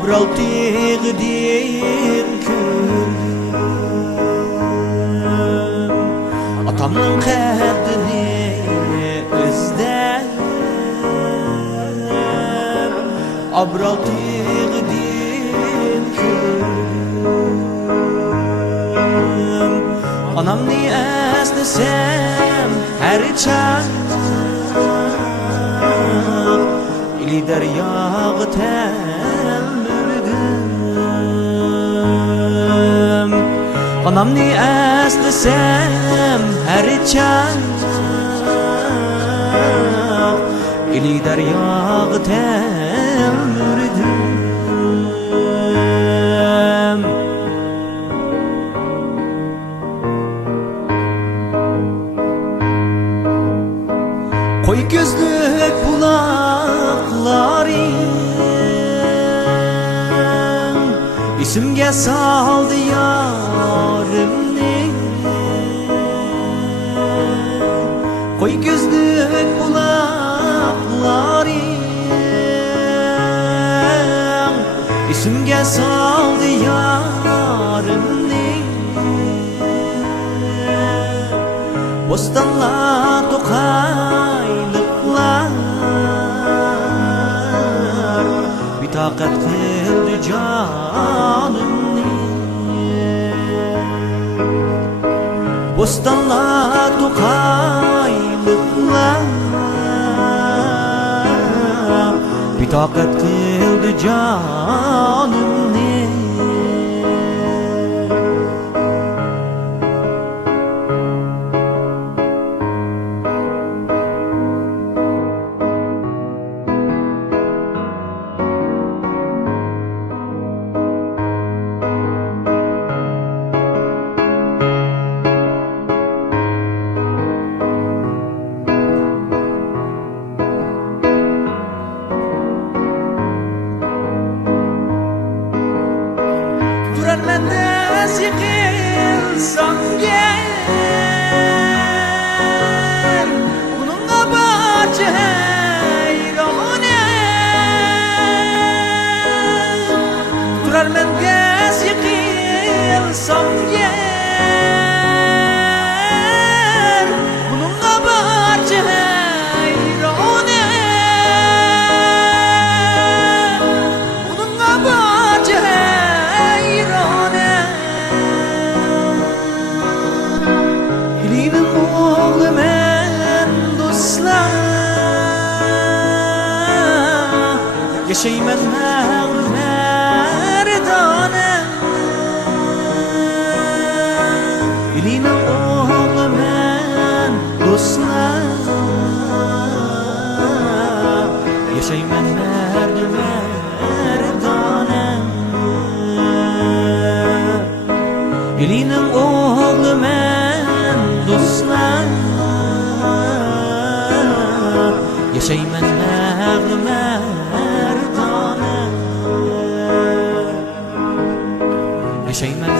Abral teğdim kördüm Atamның qaddini izlep Abral teğdim kördüm Anamni esnesem her çağ İli deryağı temmürdim Anamni esnesem her çağ İli deryağı temmürdim Koy gözlük bulaklarım İsimge saldı yarimni Koy gözlük bulaklarım İsimge saldı yarimni Bostanlar tokaylıklar Bir takat kıldı canımni Bostanlar tokaylıklar Bir takat kıldı canımni Mendes yıkılsam gel Bununla bahçe heyrane Durar mendes yıkılsam gel Bununla bahçe heyrane Bununla bahçe Yaşayman merdane İlina oğlu men dostlar Yaşayman merdane İlina oğlu men dostlar Yaşayman merdane Yaşayman